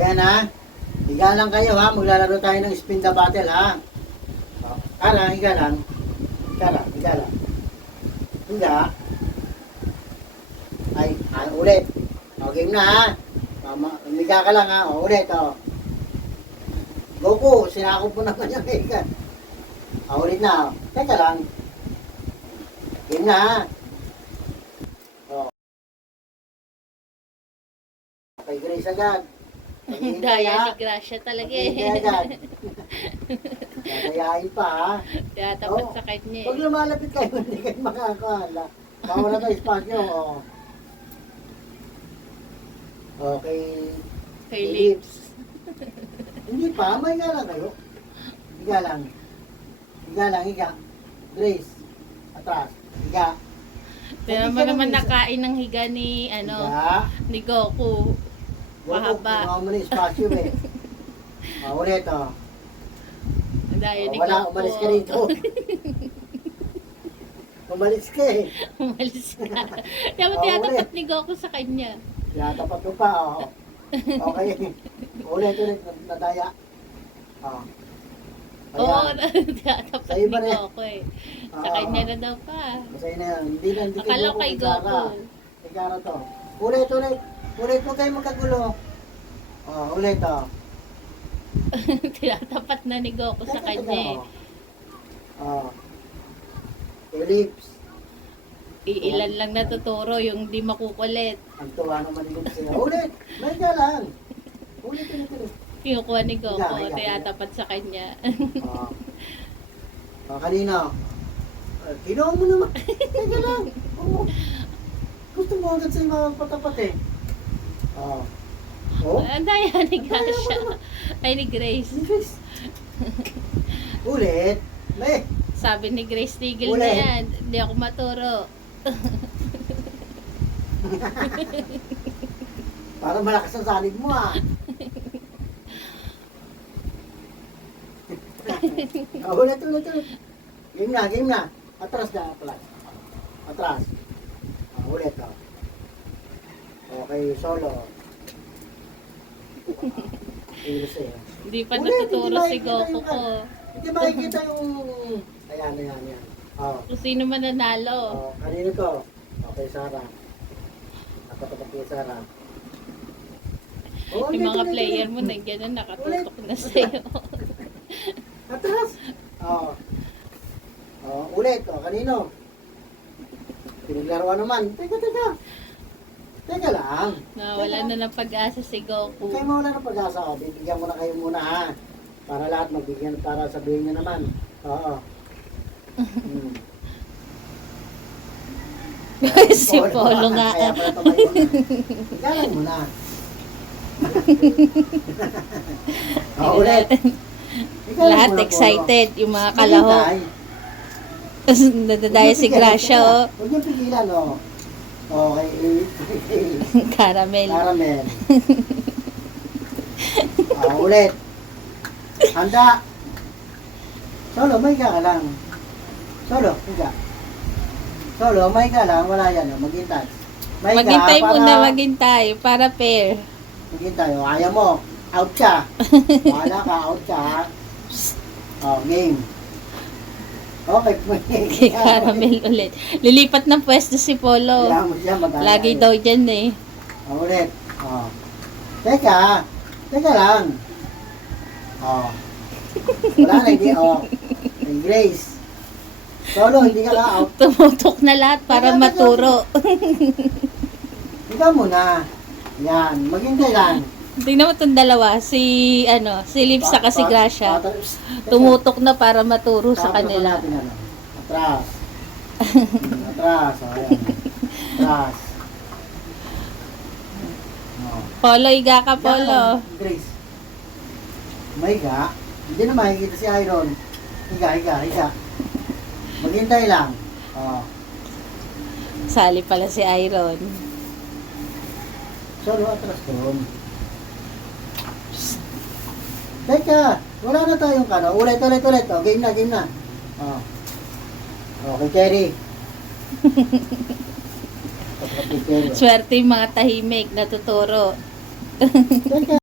Ayan ha. Higa lang kayo ha. Maglalaro tayo ng spin the battle ha. O, Kara, higa lang. Kara, higa lang. Higa. Ay, ulit. O, game na ha. Higa ka lang ha. O, ulit o. Goku, sinakop mo naman yung higa. O, ulit na o. Teka lang. Game na ha. O. Okay, Grace agad. Daya ni Gracia talaga eh. Kakayain pa ha. Kaya tapat Oo. sa kanya Pag eh. lumalapit kayo, hindi kayo makakahala. Bawala tayo espasyo. Oh. Okay. Kay lips. Hindi pa, may higa lang kayo. Higa lang. Higa lang, higa. Grace. Atras. Higa. Tignan mo naman nakain ng higa ni, Higa. ni Goku. Goku, Mahaba. kinuha mo na yung espasyo eh. Ulit oh. Daya ni Wala, Goku. umalis ka rito. Umalis ka eh. Umalis ka. Dapat Oo, tinatapat ulit. ni Goku sa kanya. Tinatapat mo pa oh. Okay. Ulit, nadaya. Oh. Oo, Ayan. tinatapat Sa'yo ni ba rin? Goku eh. Sa Oo. kanya na daw pa. Masaya na yan. Hindi lang, hindi Akala ko kay Goku. Kay Kara to. Ulit. Ulit mo kayo magkagulo. Oh, ulit oh. Tinatapat na ni Goku sa kanya eh. Oh. Lips. Iilan lang natuturo yung di makukulit. Ang tuwa naman ni Lips. Ulit. May ka lang. Ulit. Kinukuha ni Goku, Higa. tinatapat sa kanya. Oh. Oh, kanina. Kinuha mo naman. Teka lang. Oh. Gusto mo agad sa'yo mapatapat eh. Oh. Oh. Ang daya ni Gracia. Ay, ni Grace. Grace. Ulit. May. Sabi ni Grace, tigil na Ulit. yan. Hindi ako maturo. Para malakas ang salig mo ah. Ulit. Game na. Atras na. Atras. Ulit oh. Okay, solo. Ilos eh. Hindi pa Ulit, natuturo hindi si makikita Goku yung ko. Hindi makikita yung... Ayan. Oh. Kung sino man nanalo. Oh, kanino to? Okay, Sarah. Nakatapat kay Sarah. Oh, Yung mga ulit. player mo, nandiyan na nakatutok na sa'yo. Atras! Oh. Oh, ulit. Oh, kanino? Pinaglaruan naman. Teka lang. Nawala na ng pag-asa si Huwag Goku. kayo mawala ng pag-asa. Oh. Bibigyan mo na kayo muna ha. Para lahat magbigyan, para sabihin nyo naman. Oo. Hmm. Si Polo nga. Kaya pala tumayo na. Galang mo na. Oh, ulit. Ikaw lang Lahat muna, excited, yung mga Polo. kalaho. Maghintay. Nadadaya si Gracia, oh. Huwag niyo pigilan, oh. Okay. Caramel. Caramel. Ulit. Handa. Solo, may ka lang. Solo, higa. Solo, may ka lang. Wala yan, oh. Maghintay. May Maghintay ka muna, maghintay. Para pair. Maghintay, oh. Ayaw mo. Out ka. Wala ka, out ka, ha? Oh, game. Okay, Kay Caramel ulit. Lilipat ng pwesto si Polo. Kaya mo siya mag-alala. Lagi daw dyan eh. Ulit. Oh. Teka lang. Oh. Wala na, hindi. Oh. Hey, Grace. Solo, hindi ka out. Tumutok na lahat para maturo. Ikaw muna. Yan, maghintay lang. Tingnan mo itong dalawa. Si Lips saka si Gracia. Tumutok na para maturo sa kanila. Natin, ano. Atras. Atras. Oh, ayan. Atras. Oh. Polo, higa ka, Polo. Grace. Mahiga. Hindi na makikita si Iron. Higa. Maghintay lang. Oh. Sali pala si Iron. Solo, atras doon. Teka, wala na tayong kano. Ulit. Oh, game na. Oh. Okay, Cherry. Swerte yung mga tahimik, natuturo. Teka.